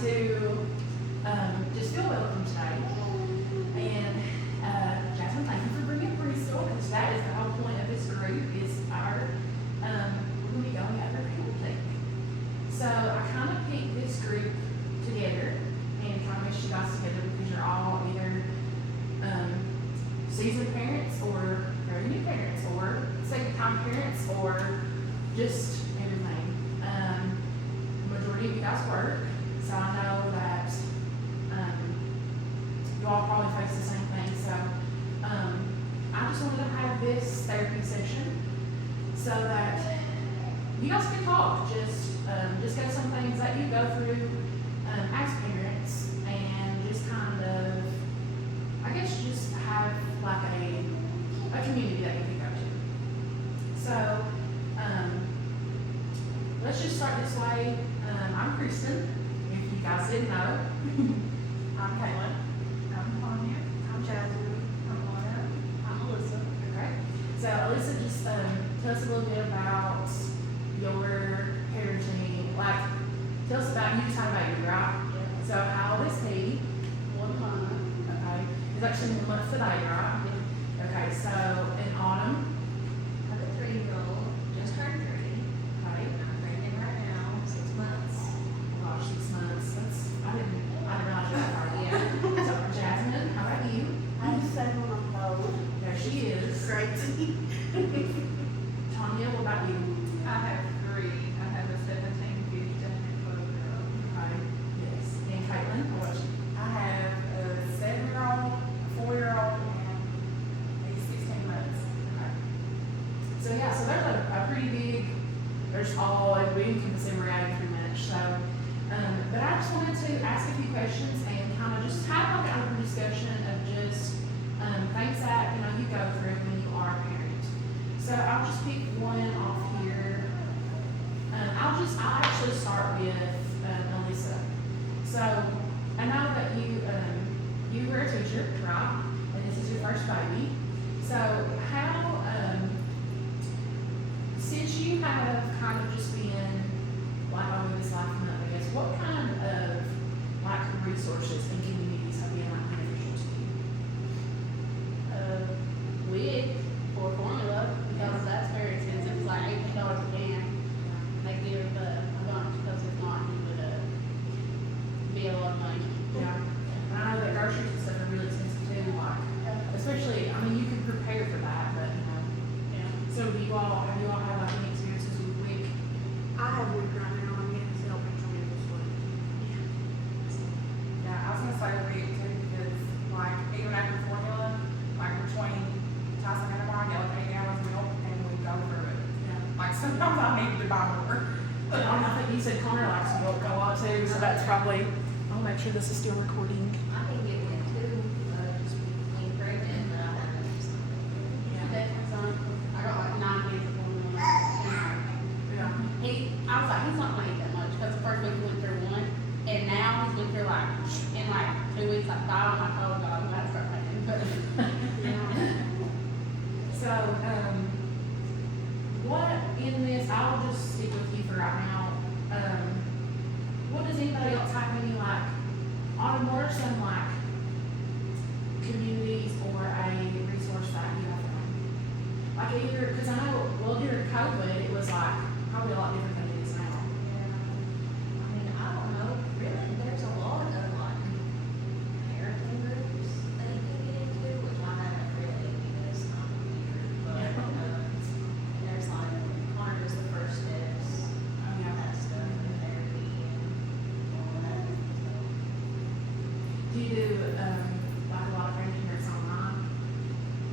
to just feel welcome today. And Jasmine, thank you for bringing preschool, because that is the whole point of this group, is our, we're going to be going out there parenting. So I kind of picked this group together and kind of mixed you guys together because you're all either seasoned parents or very new parents or second time parents or just everything. Majority of you guys work, so I know that you all probably face the same thing. So I just wanted to have this therapy session so that you guys can talk, just go some things that you go through as parents, and just kind of, I guess, just have like a community that you can go to. So let's just start this way. I'm Kristen, if you guys didn't know. I'm Caitlin. I'm Tanya. I'm Jasmine. I'm Lana. I'm Alyssa. Okay. So Alyssa, just tell us a little bit about your parenting. Like, tell us about, you just had a baby, right? Yeah. So how old is he? 1 month. Okay. He's actually 1 month today, right? Okay, so in autumn. I have a 3-year-old. Just turned 3. Okay. I'm pregnant right now. 6 months. Gosh, 6 months. I didn't realize you that far. Yeah. So Jasmine, how about you? I'm 7 months old. There she is. Crazy. Tanya, what about you? I have 3. I have a 17, 15, and 12-year-old. Okay. Yes. And Caitlin, how about you? I have a 7-year-old, a 4-year-old, and a 16 months. Okay. So yeah, so there's a pretty big, there's all, and we can consider adding pretty much. So, but I just wanted to ask a few questions and kind of just have like an open discussion of just things that, you know, you go through when you are a parent. So I'll just pick one off here. I'll actually start with Alyssa. So I know that you were a teacher, right? And this is your first baby. So how, since you have kind of just been like over this life month, I guess, what kind of like resources and communities have been like beneficial to you? Wig for formula, because that's very expensive. It's like $18 a can. They give a bunch, because if not, you would be a lot of money. Yeah. And I know that groceries and stuff are really expensive too, like, especially, I mean, you can prepare for that, but, you know. Yeah. So have you all had like any experiences with WIC? I have one right now, and it's helping tremendously. Yeah, I was gonna say we too, because like even after formula, like between Tyson and I get like 8 hours of milk and we go through it. Yeah. Like sometimes I need to buy more. I think you said Connor likes milk a lot too, so that's probably, I'll make sure this is still recording. I think it went too, just being pregnant, but I haven't. Yeah. Definitely some, I got like 9 kids before we went. Yeah. I was like, he's not gonna eat that much, because the first week he went through 1, and now he's went through like, in like 2 weeks, like 5, I'm like, oh god, I'm gonna start making, but. So, what in this, I'll just stick with you for right now. What does anybody else have any like, on what are some like communities or a resource that you have found? Like either, because I know, well, during COVID, it was like probably a lot different than it is now. I mean, I don't know, really, there's a lot of like parenting groups that you can get into, which I haven't really, because I'm weird, but, and there's like, Connor does the first steps, Oh, yeah. that stuff, and therapy, and all that, so. Do you do, like a lot of parenting groups online?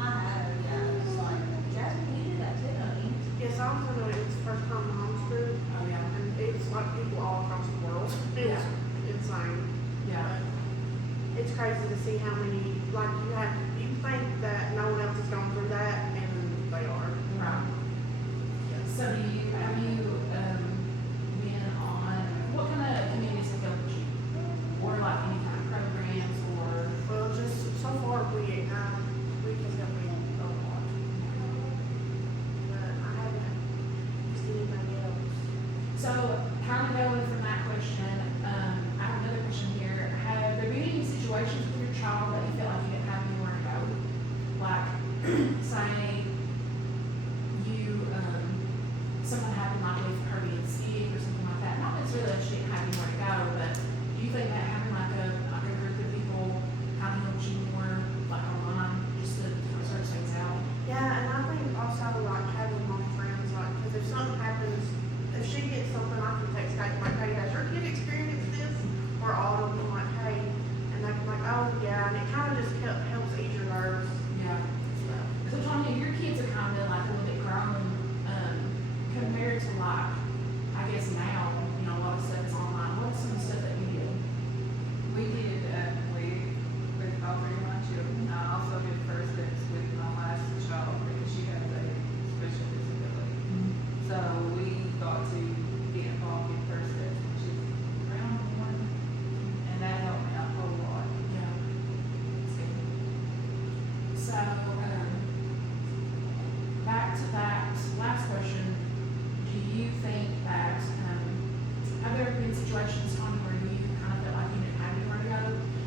I have, yeah, it's like, Jasmine, you do that too, don't you? Yes, I was in its first time homeschool. you think that, have there been situations, Tony, where you kind of felt like you didn't have anywhere to go?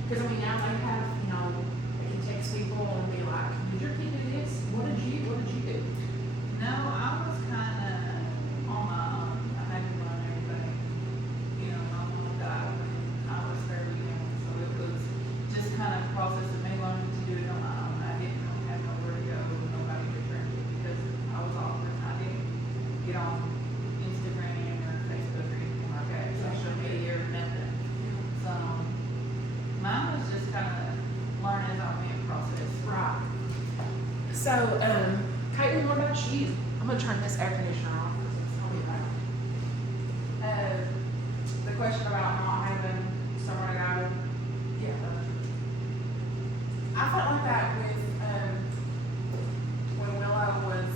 Because I mean, now they have, they can text people and be like, did your kid do this? What did you do? No, I was kinda on my own. I had to learn everything. My mom died when I was fairly young, so it was just kind of a process of me learning to do it on my own. I didn't have nowhere to go, nobody to turn to, because I was awkward. I didn't get on Instagram or Facebook or anything like that, social media or nothing. So, mine was just kind of learn as I went process. Right. So, Caitlin, what about you? I'm gonna turn this air conditioner off. I'll be back. The question about not having somewhere to go, Yeah. I felt like that with, when Willow was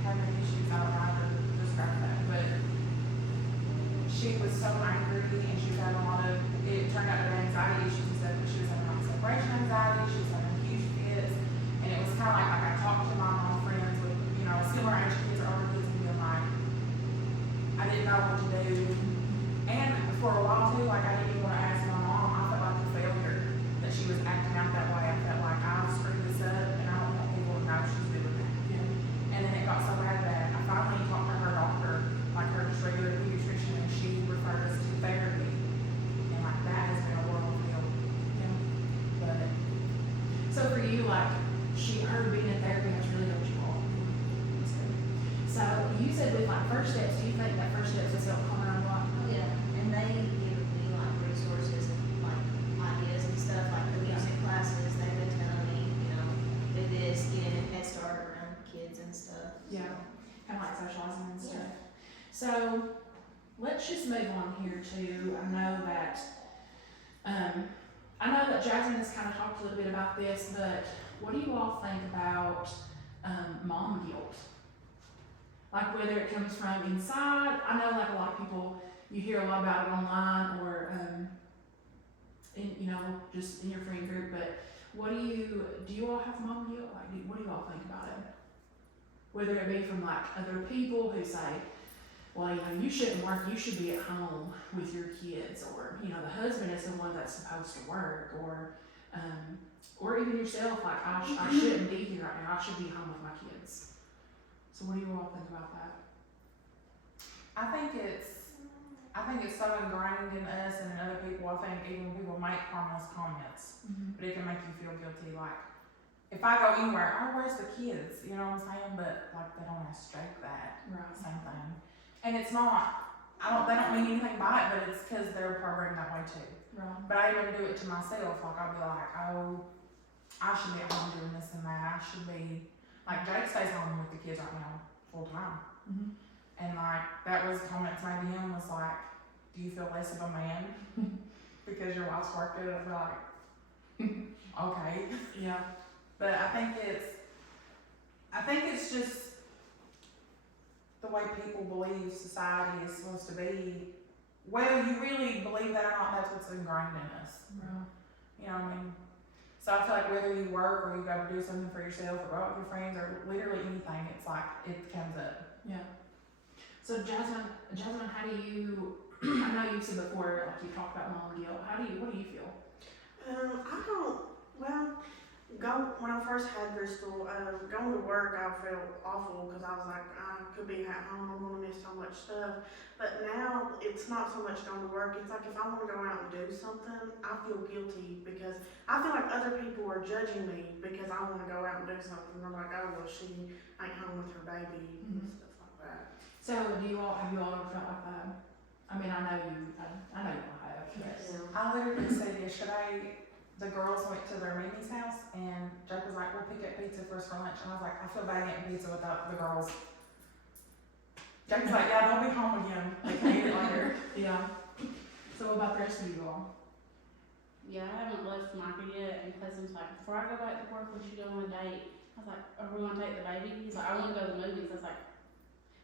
having issues, I don't know how to describe that, but she was so angry and she was having a lot of, it turned out to be anxiety issues and stuff, but she was having like separation anxiety, she was having huge fits, and it was kind of like I talked to my mom friends with, similar age kids or older kids and being like, I didn't know what to do. And for a while too, like I didn't even want to ask my mom. I felt like a failure that she was acting out that way. I felt like I screwed this up and I don't want people to know she's doing that. Yeah. And then it got so bad that I finally talked to her doctor, like her just regular pediatrician, and she referred us to therapy. And like that has been a world of help. Yeah. But So for you, like, her being in therapy has really helped you all. That's good. So you said with like first steps, do you think that first steps has helped come around a lot? Oh, yeah, and they give me like resources and like ideas and stuff, like the music classes, they've been telling me, do this, get in Head Start around kids and stuff. Yeah. Kind of like socializing and stuff. So let's just move on here to, I know that Jasmine has kind of talked a little bit about this, but what do you all think about mom guilt? Like whether it comes from inside, I know like a lot of people, you hear a lot about it online or just in your friend group, but do you all have mom guilt? Like what do you all think about it? Whether it be from like other people who say, well, you shouldn't work, you should be at home with your kids, or, the husband is the one that's supposed to work, or even yourself, like, I shouldn't be here right now, I should be home with my kids. So what do you all think about that? I think it's so ingrained in us and in other people. I think even when people make harmless comments, but it can make you feel guilty. Like, if I go anywhere, oh, where's the kids? You know what I'm saying? But like, they don't mistake that. Right. Same thing. And it's not. They don't mean anything by it, but it's because they're programmed that way too. Right. But I even do it to myself. Like, I'll be like, oh, I should be at home doing this and that. I should be like, Jake stays home with the kids right now full time. Mm-hmm. And like, that was comments made to him was like, do you feel less of a man because your wife's working? And I'm like, okay. Yeah. But I think it's just the way people believe society is supposed to be. Whether you really believe that or not, that's what's ingrained in us. Right. You know what I mean? So I feel like whether you work or you go to do something for yourself or go out with your friends or literally anything, it's like it comes up. Yeah. So Jasmine, how do you? I know you said before, like you talked about mom guilt. What do you feel? When I first had Bristol, going to work, I felt awful because I was like, I could be at home, I'm gonna miss so much stuff. But now it's not so much going to work. It's like if I want to go out and do something, I feel guilty because I feel like other people are judging me because I want to go out and do something. They're like, oh well, she ain't home with her baby and stuff like that. So have you all ever felt like that? I mean, I know you all have. Yes. Yeah. I literally said yesterday, the girls went to their Mimi's house and Jake was like, we'll pick up pizza for us for lunch. And I was like, I feel bad getting pizza without the girls. Jake's like, yeah, they'll be home again. They can eat it later. Yeah. So what about the rest of you all? Yeah, I haven't left Micah yet, and Clayton's like, before I go back to work, we should go on a date. I was like, are we gonna take the baby? He's like, I wanna go to the movies. I was like,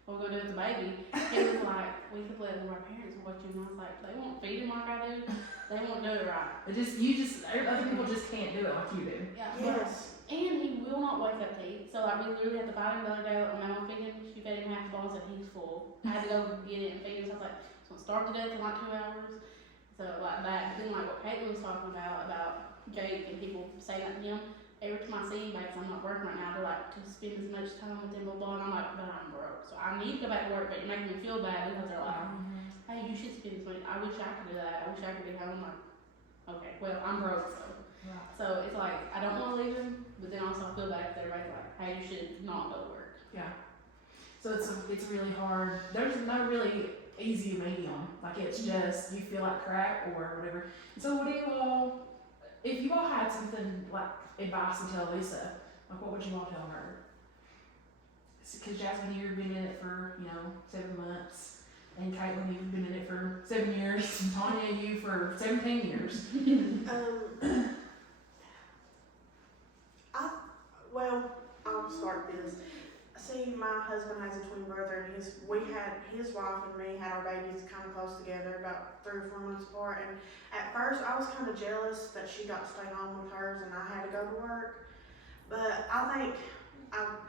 what are we gonna do with the baby? He was like, we could let one of our parents watch him. And I was like, they won't feed him like I do. They won't do it right. Other people just can't do it like you do. Yeah. Yes. And he will not wake up to eat. So like we literally had to fight him the other day. Like my mom feed him, she fed him half the bowl and said he's full. I had to go get it and feed him. So I was like, he's gonna starve to death in like 2 hours. So like that. But then like what Caitlin was talking about Jake and people saying that to him. Every time I see him, because I'm not working right now, they're like to spend as much time with him, blah blah. And I'm like, but I'm broke, so I need to go back to work. But you're making me feel bad because they're like, hey, you should spend this money. I wish I could do that. I wish I could be home. I'm like, okay, well I'm broke, so. Right. So it's like I don't want to leave him, but then also I feel bad because everybody's like, hey, you should not go to work. So it's really hard. There's no really easy medium. Like it's just you feel like crap or whatever. So what do you all? If you all had something like advice to tell Lisa, like what would you all tell her? Because Jasmine, you've been in it for 7 months, and Caitlin, you've been in it for 7 years, and Tanya, you for 17 years. Well, I'll start this. See, my husband has a twin brother, and his wife and me had our babies kind of close together, about 3 or 4 months apart. And at first, I was kind of jealous that she got to stay home with hers and I had to go to work. But I think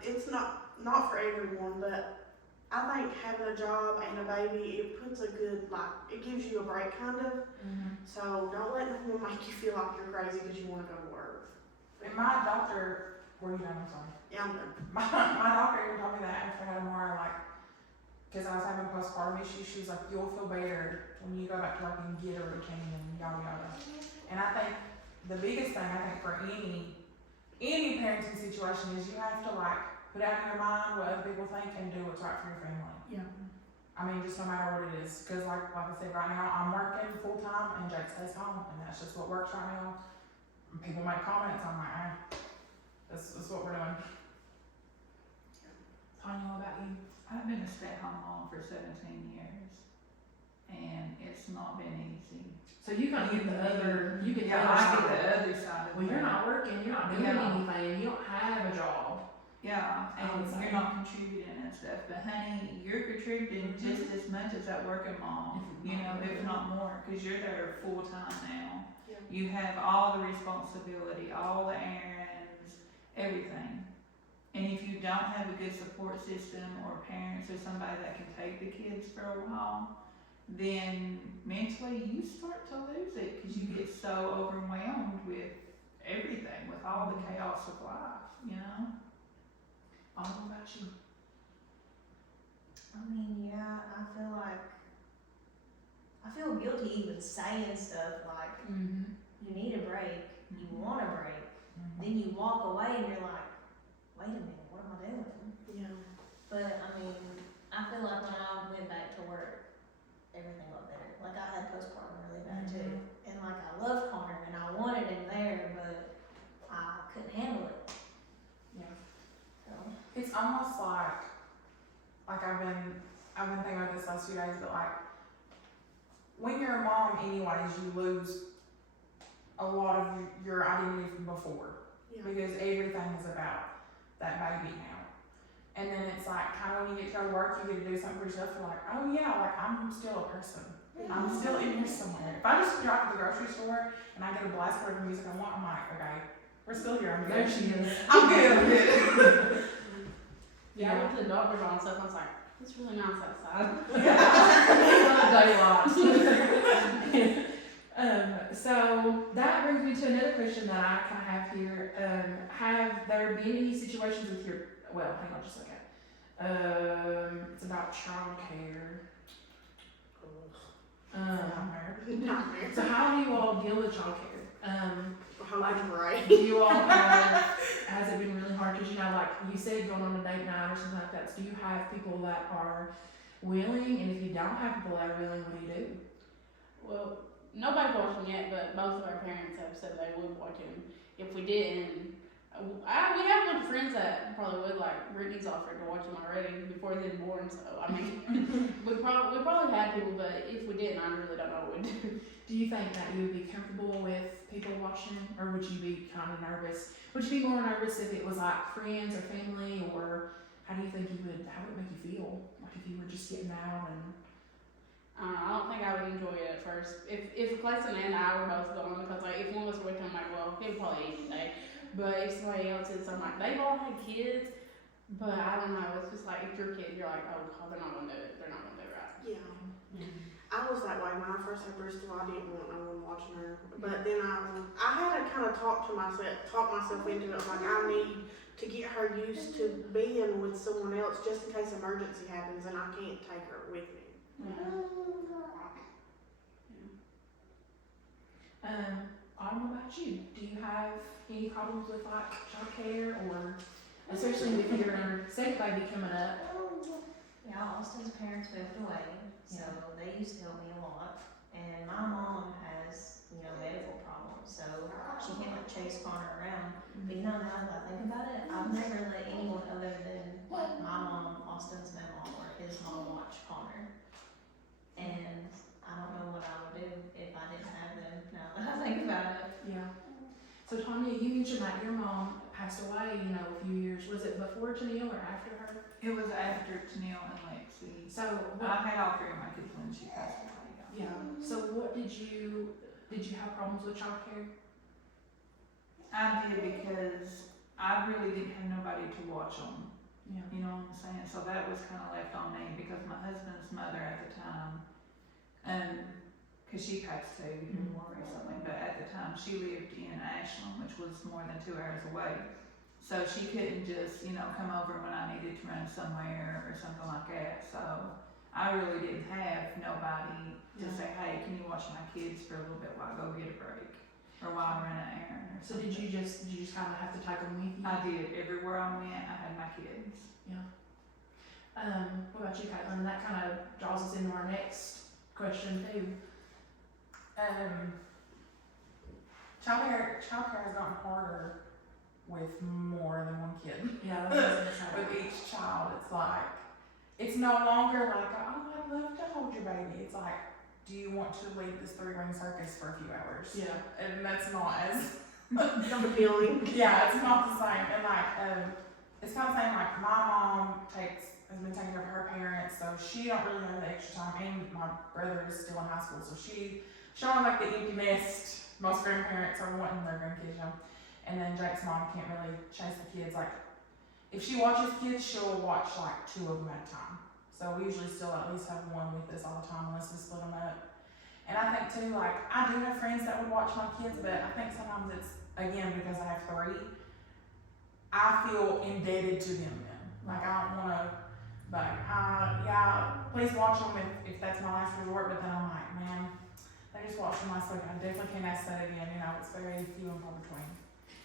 it's not for everyone, but I think having a job and a baby, it puts a good, it gives you a break kind of. So don't let anyone make you feel like you're crazy because you want to go to work. And my doctor, were you done? I'm sorry. Yeah, I'm done. My doctor even told me that after I had Amara, because I was having postpartum issues, she was like, you'll feel better when you go back to work and get a routine and yada yada. And I think the biggest thing for any parenting situation is you have to put out in your mind what other people think and do what's right for your family. Yeah. I mean, just no matter what it is, because like I said, right now I'm working full time and Jake stays home, and that's just what works right now. And people make comments, I'm like, that's what we're doing. Tanya, what about you? I've been a stay-at-home mom for 17 years, and it's not been easy. So you kind of get the other, you get the Yeah, other I side. get the other side of Well, it. you're not working, you're not doing Yeah. anything, you don't have a job. Yeah, and Outside. you're not contributing and stuff, but honey, you're contributing just as much as that working mom, if not more, because you're there full-time now. Yeah. You have all the responsibility, all the errands, everything. And if you don't have a good support system or parents or somebody that can take the kids for a while, then mentally you start to lose it because you get so overwhelmed with everything, with all the chaos of life. All about you. I mean, yeah, I feel guilty even saying stuff like, you need a break, you want a break, then you walk away and you're like, wait a minute, what am I doing? Yeah. But I mean, I feel like when I went back to work, everything got better. Like I had postpartum really bad too, and I loved Connor and I wanted him there, but I couldn't handle it. Yeah. So It's almost like I've been thinking about this last few days, but when you're a mom anyways, you lose a lot of your identity from before, because everything is about that baby now. And then it's kind of when you get to go to work, you get to do something for yourself, you're like, oh yeah, I'm still a person. I'm still in here somewhere. If I just drive to the grocery store and I get a blast of music I want, I'm like, okay, we're still here, I'm good. There she is. I'm good. Yeah, I went to the doctor by myself. I was like, it's really nice outside. So that brings me to another question that I kind of have here. Have there been any situations with your, well, hang on just a second. It's about childcare. Nightmare. So how do you all deal with childcare? Right. Do you all has it been really hard? Because like you said, going on a date night or something like that. So do you have people that are willing? And if you don't have people that are willing, what do you do? Well, nobody watched him yet, but both of our parents have said they would watch him. If we didn't, we have a bunch of friends that probably would. Like Brittany's offered to watch him already before he's been born. So I mean, we probably had people, but if we didn't, I really don't know what we'd do. Do you think that you would be comfortable with people watching, or would you be kind of nervous? Would you be more nervous if it was like friends or family, or how do you think how would it make you feel? Like if you were just getting out and. I don't think I would enjoy it at first. If Clayton and I were both going, because if one of us were with him, I'm like, well, he'd probably eat today. But if somebody else is, I'm like, they've all had kids, but I don't know, it's just like, if your kid, you're like, oh, God, they're not gonna do it, they're not gonna do it right. Yeah. I was that way when I first had Bristol. I didn't want no one watching her, but then I had to kind of talk myself into it. Like I need to get her used to being with someone else, just in case emergency happens and I can't take her with me. Autumn, what about you? Do you have any problems with like childcare, or especially with your second baby coming up? Yeah, Austin's parents moved away, so they used to help me a lot. And my mom has, medical problems, so she can't chase Connor around. But now that I think about it, I've never let anyone other than like my mom, Austin's mom, or his mom watch Connor. And I don't know what I would do if I didn't have them, now that I think about it. Yeah. So Tanya, you mentioned that your mom passed away, a few years. Was it before Tennille or after her? It was after Tennille and Lexi. So I had all three of my kids when she passed away. yeah. So what did you have problems with childcare? I did because I really didn't have nobody to watch them. Yeah. You know what I'm saying? So that was kind of left on me because my husband's mother at the time, because she passed too more recently, but at the time she lived in Ashland, which was more than 2 hours away. So she couldn't just, come over when I needed to run somewhere or something like that. So I really didn't have nobody to say, hey, can you watch my kids for a little bit while I go get a break or while I run an errand or So something. did you just kind of have to take them with you? I did. Everywhere I went, I had my kids. Yeah. What about you, Caitlin? That kind of draws us into our next question too. Childcare has gotten harder with more than one kid. Yeah, that's With each child, it's no longer like, oh, I'd love to hold your baby. It's like, do you want to lead this 3-ring circus for a few hours? Yeah. And that's not as Appealing. yeah, it's not the same. And it's kind of the same. Like my mom has been taking care of her parents, so she don't really have the extra time. And my brother is still in high school, so she don't like the empty nest. Most grandparents are wanting their grandkids, And then Jake's mom can't really chase the kids. Like if she watches kids, she'll watch like 2 of them at a time. So we usually still at least have one with us all the time unless we split them up. And I think too, like I do have friends that would watch my kids, but I think sometimes it's again because I have 3. I feel indebted to them then. Like I don't want to, but yeah, please watch them if that's my last resort. But then I'm like, man, they just watched them last week. I definitely can't ask that again. It's very few and far between.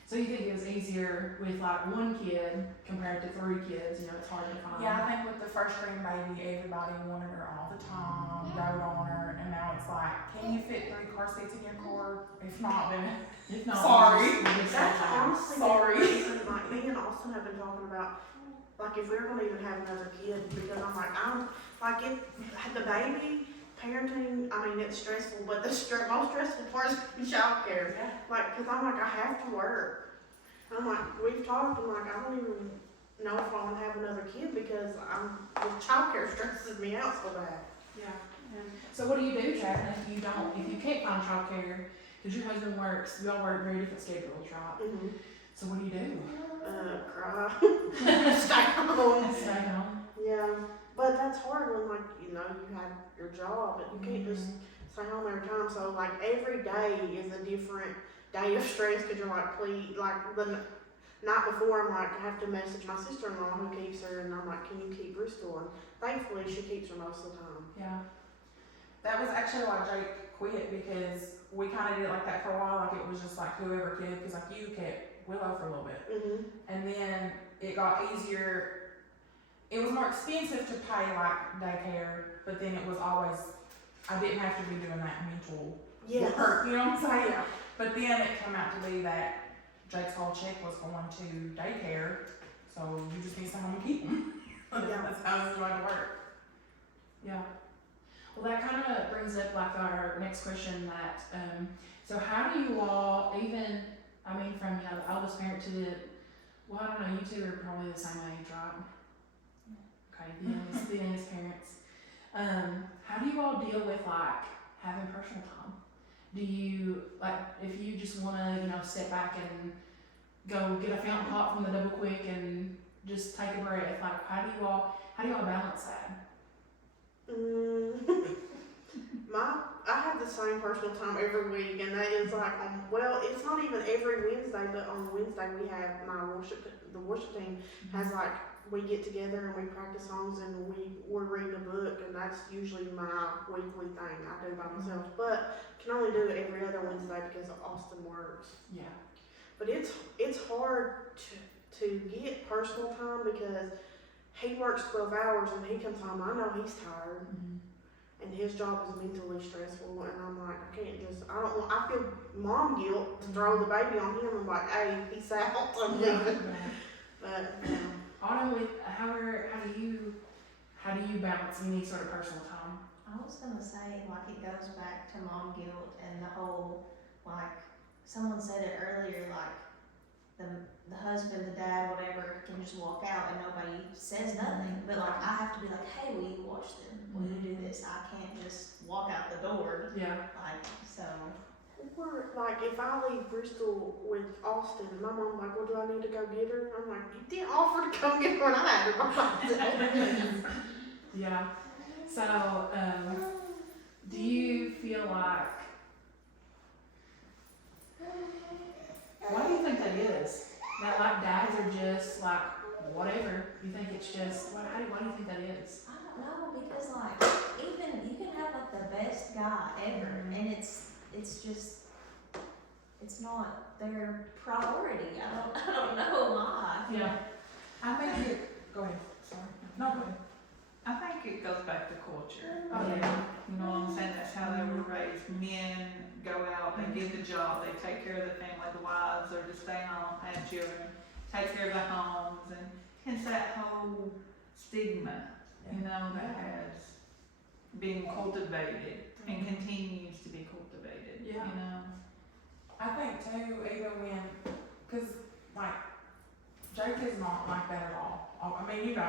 So you think it was easier with like 1 kid compared to 3 kids? It's hard to find. Yeah, I think with the first grandbaby, everybody wanted her all the time, doted on her, and now it's like, can you fit 3 car seats in your car? If not, then If not, sorry. That's honestly Sorry. the reason, like me and Austin have been talking about, like if we're gonna even have another kid, because I'm like the baby parenting. I mean, it's stressful, but the most stressful part is childcare. Yeah. Like, cause I'm like I have to work. I'm like we've talked. I'm like I don't even know if I want to have another kid because the childcare stresses me out so bad. Yeah. So what do you do, Chapman, if you can't find childcare, because your husband works, we all work very different schedules, right? Mm-hmm. So what do you do? Cry. Stay home. Stay home. Yeah, but that's hard when you have your job and you can't just stay home every time. So like every day is a different day of stress because you're like, please, like the night before I'm like, I have to message my sister-in-law who keeps her and I'm like, can you keep Bristol? And thankfully she keeps her most of the time. Yeah. That was actually why Jake quit, because we kind of did it like that for a while. Like it was just like whoever could, because like you kept Willow for a little bit. Mm-hmm. And then it got easier. It was more expensive to pay like daycare, but then it was always, I didn't have to be doing that mental work, you know what I'm saying? Yeah. But then it came out to be that Jake's whole check was going to daycare, so you just need someone to keep them. Yeah. That's how it's going to work. Yeah. Well, that kind of brings up like our next question that, so how do you all even, from, the oldest parent to well, I don't know, you 2 are probably the same age, right? Okay, the youngest parents. How do you all deal with like having personal time? Do you, like, if you just want to, step back and go get a fountain pop from the double quick and just take a breath? Like, how do you all balance that? Mm, I have the same personal time every week, and that is like well, it's not even every Wednesday, but on Wednesday we have the worship team has like, we get together and we practice songs and we're reading a book, and that's usually my weekly thing I do by myself, but can only do it every other Wednesday because Austin works. Yeah. But it's hard to get personal time because he works 12 hours and he comes home, I know he's tired. And his job is mentally stressful, and I'm like, I feel mom guilt to throw the baby on him and like, hey, peace out, I'm leaving. But, Autumn, how do you balance any sort of personal time? I was gonna say, like, it goes back to mom guilt and the whole, like, someone said it earlier, like, the husband, the dad, whatever, can just walk out and nobody says nothing. But like, I have to be like, hey, will you watch them? Will you do this? I can't just walk out the door. Yeah. Like, so. or like, if I leave Bristol with Austin, my mom's like, well, do I need to go get her? I'm like, you didn't offer to come get her when I had her by myself. Yeah. So, do you feel like, why do you think that is? That like dads are just like whatever. You think it's just why do you think that is? I don't know, because like, even you can have like the best guy ever, and it's just, it's not their priority. I don't know why. Yeah. I think it, go ahead, sorry. No, go ahead. I think it goes back to culture. Oh yeah. You know what I'm saying? That's how they were raised. Men go out, they get the job, they take care of the family, the wives are to stay home, have children, take care of the homes, and hence that whole stigma, you know, that has been cultivated and continues to be cultivated, Yeah. you know? I think too, even when, cause like, Jake is not like that at all. I mean, you know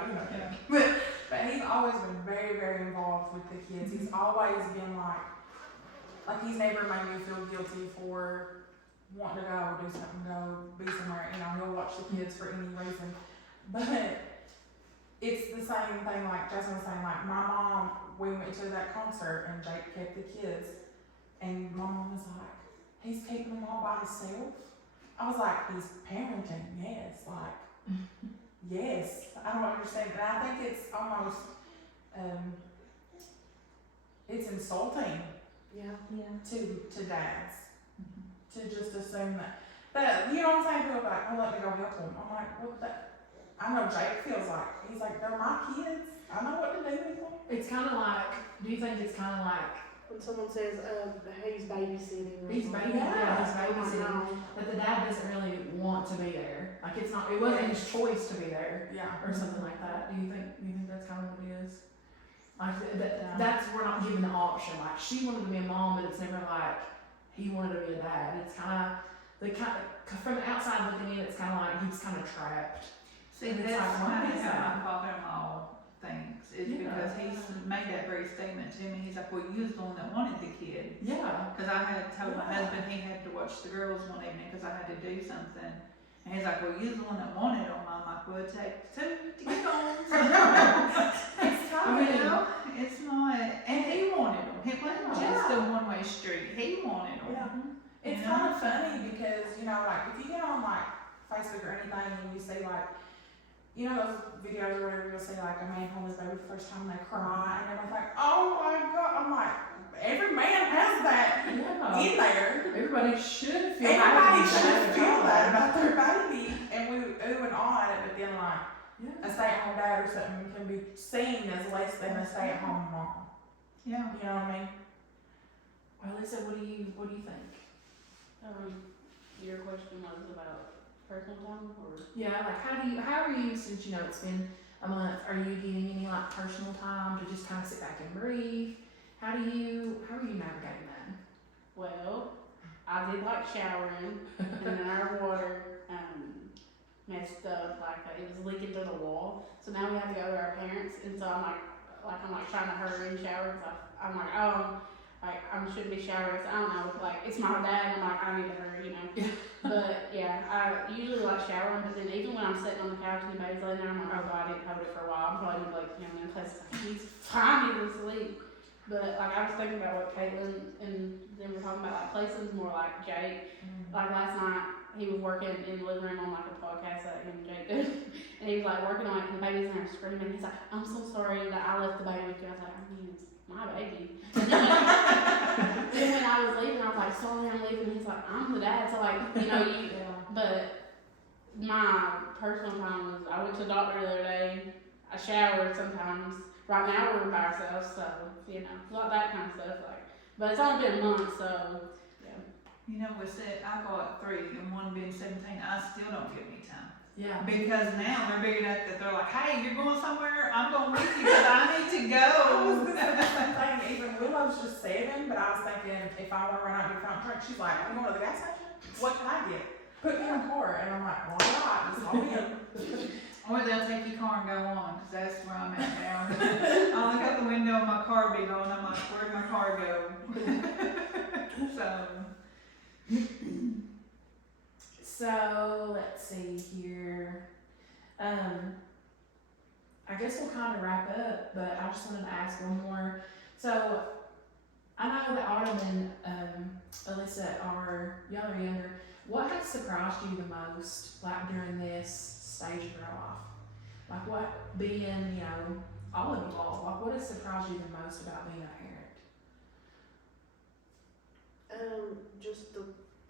Jake. But he's always been very, very involved with the kids. He's always been like he's never made me feel guilty for wanting to go do something, go be somewhere. You know, he'll watch the kids for any reason. But it's the same thing like Justin was saying, like my mom, we went to that concert and Jake kept the kids. And my mom was like, he's keeping them all by himself. I was like, he's parenting, yes, like, yes. I don't understand, and I think it's almost, it's insulting Yeah. to dads to just assume that, you know what I'm saying? People are like, oh, let me go help them. I'm like, what the? I know Jake feels like, he's like, they're my kids. I know what to do with them. It's kind of like. Do you think it's kind of like When someone says, he's babysitting. he's or babysitting? Yeah, he's something. babysitting. I know. That the dad doesn't really want to be there. Like it's not. It wasn't his choice to be there, Yeah. or something like that. Do you think that's kind of what it is? Like that's we're not given the option. Like she wanted to be a mom, but it's never like he wanted to be a dad. It's kind of from the outside looking in, it's kind of like he's kind of trapped. See, And it's that's like, why kind of is how that? my father-in-law thinks, is Yeah. because he's made that very statement to me. He's like, well, you was the one that wanted the kid. Yeah. Because I had told my husband he had to watch the girls one evening because I had to do something. And he's like, well, you was the one that wanted them. I'm like, well, it takes two to get on. It's I mean, it's not, and he wanted them. It wasn't just a one-way street. He wanted them. Yeah. It's You know? kind of funny because, you know, like, if you get on, like, Facebook or anything and you see, like, you know those videos or whatever, you'll see, like, a man hold his baby the first time and they cry, and everyone's like, oh my God. I'm like, every man has that Yeah. in there. Everybody should feel Everybody happy should feel that about about their baby, and we ooh and ah at it, but then, like, Yeah. a stay-at-home dad or something can be seen as less than a stay-at-home mom. Yeah. You know what I mean? Well, Lisa, what do you think? Your question was about personal time, or? Yeah, like how are you, since you know it's been a month, are you getting any like personal time to just kind of sit back and breathe? How are you navigating that? Well, I did like showering, and then our water messed up, like it was leaking through the wall. So now we have to go to our parents, and so I'm like trying to hurry and shower. So I'm like, like, I shouldn't be showering, so I don't know, like, it's my dad, and I'm like, I need to hurry, you know. But, yeah, I usually like showering, but then even when I'm sitting on the couch and the baby's laying there, I'm like, oh god, I didn't hold it for a while, I'm probably gonna like, you know, because he's finally asleep. But, like, I was thinking about what Caitlin and them were talking about, like, places more like Jake. Like, last night, he was working in the living room on, like, a podcast that him and Jake did, and he was, like, working on it, and the baby's in there screaming, he's like, I'm so sorry that I left the baby with you. I was like, I mean, it's my baby. And then when I was leaving, I was like, sorry, I'm leaving. He's like, I'm the dad. So, like, you know, but my personal time was, I went to the doctor the other day. I showered sometimes. Right now, we're by ourselves, so, you know, like that kind of stuff. Like, but it's only been a month, so, yeah. You know, with it, I got 3, and one being 17, I still don't get me time. Yeah. Because now they're big enough that they're like, hey, you're going somewhere, I'm going with you, because I need to I was go. gonna say the same thing. Even Willow's just 7, but I was thinking if I want to run out your front trunk, she's like, I'm going to the gas station. What can I get? Put me in a car, and I'm like, all right, just hold in. Or they'll take your car and go on, because that's where I'm at now. I look out the window and my car be gone, I'm like, where'd my car go? So. So let's see here. I guess we'll kind of wrap up, but I just wanted to ask one more. So I know that Autumn and Alyssa y'all are younger. What has surprised you the most, like during this stage of your life? Like what being, you know, all of you all, like what has surprised you the most about being a parent?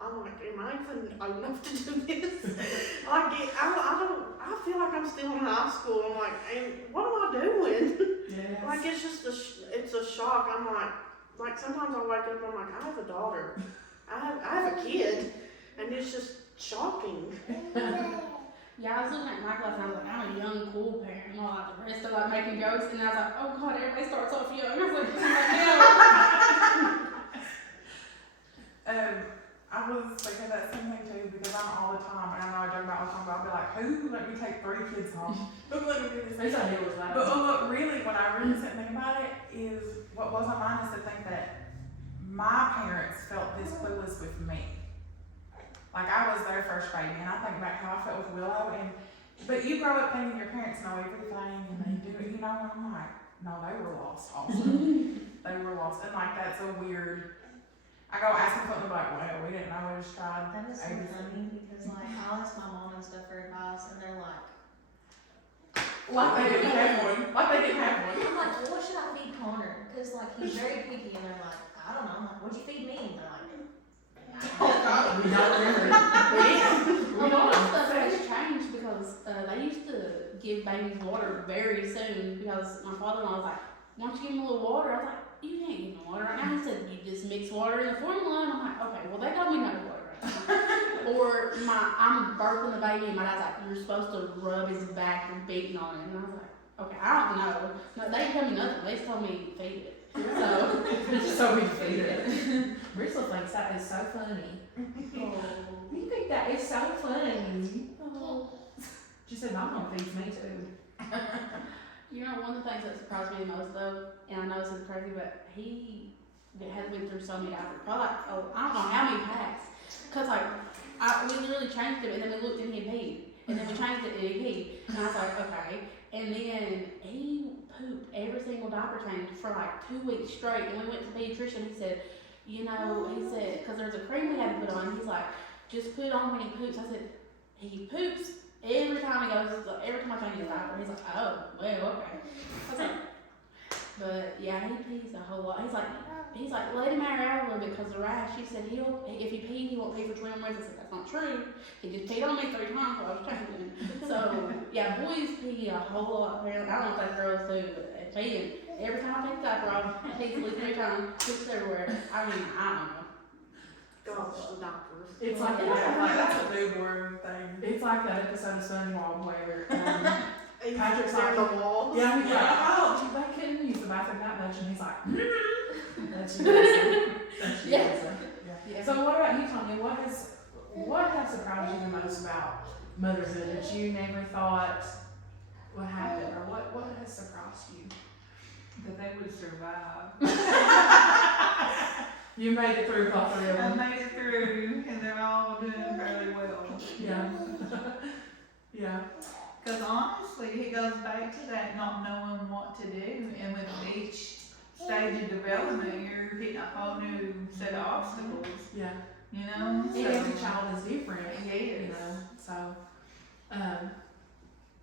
I'm like, am I even old enough to do this? I feel like I'm still in high school. I'm like, what am I doing? Yes. Like, it's just it's a shock. I'm like sometimes I wake up and I'm like, I have a daughter. I have a kid. And it's just shocking. Yeah, I was looking at Michael last night, I was like, I'm a young, cool parent, and all like the rest of like making jokes, and I was like, oh god, everybody starts off young. I was like, I was thinking that same thing too, because I'm all the time, and I know I joke about all the time, but I'll be like, who let me take 3 kids home? Who let me do this? At least I knew it was that. But look, really, when I really sit and think about it, is what blows my mind is to think that my parents felt this clueless with me. Like I was their first baby, and I think about how I felt with Willow, but you grow up thinking your parents know everything and they do it, you know, and I'm like, no, they were lost also. They were lost, and like that's a weird. I go ask them something like, well, we didn't know, we just tried. That is so everything. funny because like I'll ask my mom and stuff for advice and they're like, Like they didn't have one. Like they didn't have one. I'm like, well, what should I feed Connor? Because like he's very picky and they're like, I don't know. I'm like, what'd you feed me? And they're like, We don't remember. We a lot of don't. stuff has changed because they used to give babies water very soon because my father-in-law was like, why don't you give him a little water? I was like, you can't give him water right now. He said, you just mix water in the formula. And I'm like, okay, well, they told me no water right now. Or I'm burping the baby and my dad's like, you're supposed to rub his back and beating on it. And I was like, okay, I don't know. No, they didn't tell me nothing. They just told me feed it. So, Just so we can feed it. Bristol thinks that is so funny. You think that is so funny? oh. She said, Mom feeds me too. You know, one of the things that surprised me the most though, and I know this is crazy, but he has been through so many diapers. Probably like, I don't know how many packs. Cause like, we literally changed him and then we looked and he peed. And then we changed it and he peed. And I was like, okay. And then he pooped every single diaper change for like 2 weeks straight. And we went to the pediatrician. He said, you know, cause there's a cream we had to put on. He's like, just put it on when he poops. I said, he poops every time he goes, every time I change his diaper. He's like, oh, well, okay. I was like, but yeah, he pees a whole lot. He's like, let him air out a little bit because the rash. He said if he peed, he won't pee for 21 minutes. I said, that's not true. He just peed on me 3 times while I was changing him. So yeah, boys pee a whole lot apparently. I don't know if that's girls too, but peeing. Every time I take the diaper off, I pee at least 3 times, poops everywhere. I mean, I don't know. Gosh, the doctors. It's like That's a newborn thing. It's like that episode of SpongeBob where Patrick's on the wall. yeah, he's like, oh, they couldn't use the bathroom that much, and he's like, that's you, Lisa. That's you, Yeah. Lisa. Yeah. So what about you, Tanya? What has surprised you the most about motherhood that you never thought would happen, or what has surprised you? That they would survive. You made it through all three of I them. made it through, and they're all doing fairly well. Yeah. Yeah. Because honestly, it goes back to that not knowing what to do, and with each stage of development, you're hitting a whole new set of obstacles. Yeah. You know, And every child is different. You yes. know. So,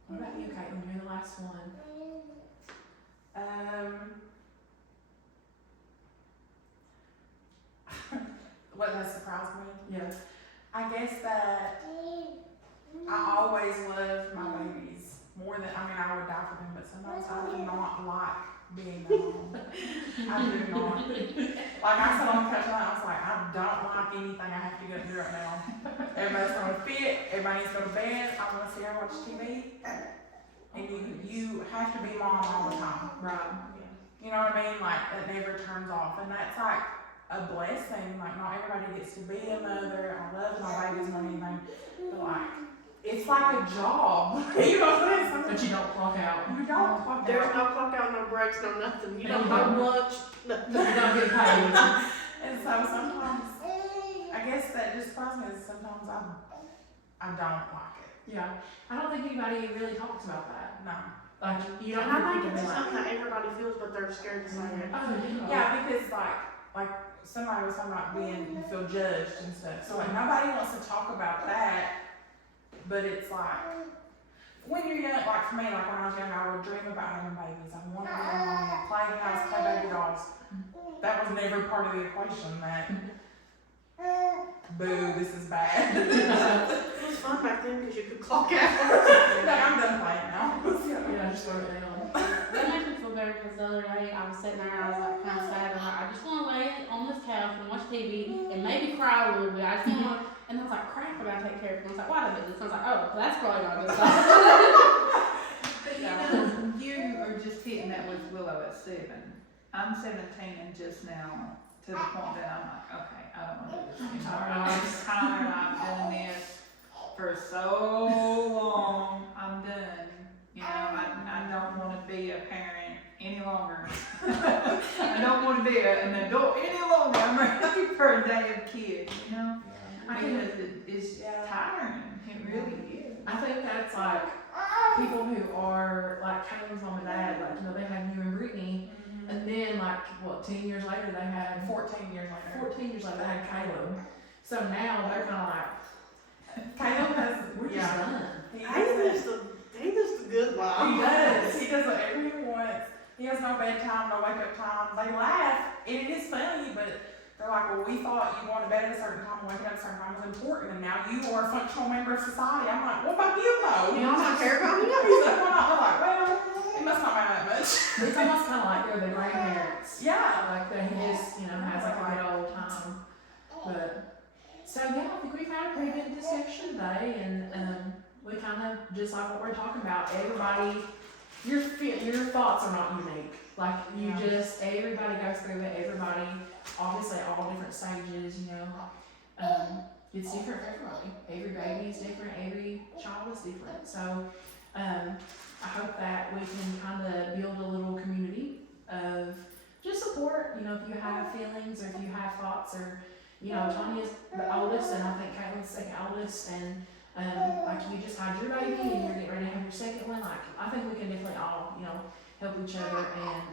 what about you, Caitlin? You're the last one. What has surprised me? Yeah. I guess that I always loved my babies more than, I would die for them, but sometimes I do not like being their mom. I do not. Like I said on the couch tonight, I was like, I don't like anything I have to go through right now. Everybody's going to fit, everybody needs to go to bed, I want to sit here and watch TV. And you have to be mom all the time. Right. You know what I mean? Like, it never turns off. And that's like a blessing. Like, not everybody gets to be a mother. I love my babies more than anything. But, like, it's like a job. You know what I'm saying? But you don't clock out. You don't clock There's out. no clock out, no breaks, no nothing. You No don't have lunch, You nothing. don't get paid. And so sometimes, I guess that just surprises me is sometimes I don't like it. Yeah. I don't think anybody really talks about that. No. Like, you don't And I hear think people it's be like, something that everybody feels, but they're scared to say it. oh, Yeah, because like somebody was talking about you feel judged and stuff. So like nobody wants to talk about that, but it's like when you're young, like for me, like when I was young, I would dream about having babies. I wanted to have one, play house, play baby dolls. That was never part of the equation. That boo, this is bad. It was fun back then because you could clock out. No, I'm done playing now. Yeah, just throw it down. That makes me feel better because the other day I was sitting there and I was like kind of sad. I'm like, I just want to lay on this couch and watch TV and maybe cry a little bit. I just want to, and I was like, crap, I gotta take care of him. I was like, why did I do this? And I was like, oh, that's probably not good stuff. But you know, you are just hitting that with Willow at 7. I'm 17 and just now to the point that I'm like, okay, I don't want to do this anymore. I'm just tired. I've done this for so long. I'm done. You know, I don't want to be a parent any longer. I don't want to be an adult any longer. I'm ready for a day of kids, you know? Because it's tiring. It really is. I think that's like people who are like Caitlin's mom and dad, like, you know, they had you and Brittany, and then like, what, 10 years later they had, 14 years later. 14 years later they had Caleb. So now they're kind of like, Caleb has, we're just done. He lives the good life. He does. He does whatever he wants. He has no bedtime, no wake up time. They laugh, and it is funny, but they're like, well, we thought you going to bed at a certain time and waking up at a certain time was important, and now you are a functional member of society. I'm like, what about you, though? You don't care about me. He's like, why not? They're like, well, it must not matter that much. It's almost kind of like they're the grandparents. Yeah. Like they just, you know, has like a good old time. But, so yeah, I think we've had a pretty good discussion today, and we kind of, just like what we're talking about, everybody, your thoughts are not unique. Like, you just, everybody goes through it, everybody, obviously all different stages, you know. It's different for everybody. Every baby is different, every child is different. So, I hope that we can kind of build a little community of just support, you know, if you have feelings or if you have thoughts, or, you know, Tanya's the oldest, and I think Caitlin's the second oldest, and like you just had your baby and you're getting ready to have your second one. Like, I think we can definitely all, you know, help each other and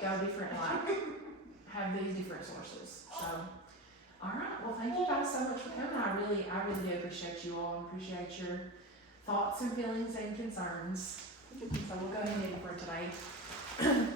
go different, like have these different sources. So, all right. Well, thank you guys so much for coming. I really do appreciate you all. Appreciate your thoughts and feelings and concerns. So we'll go ahead and end for today.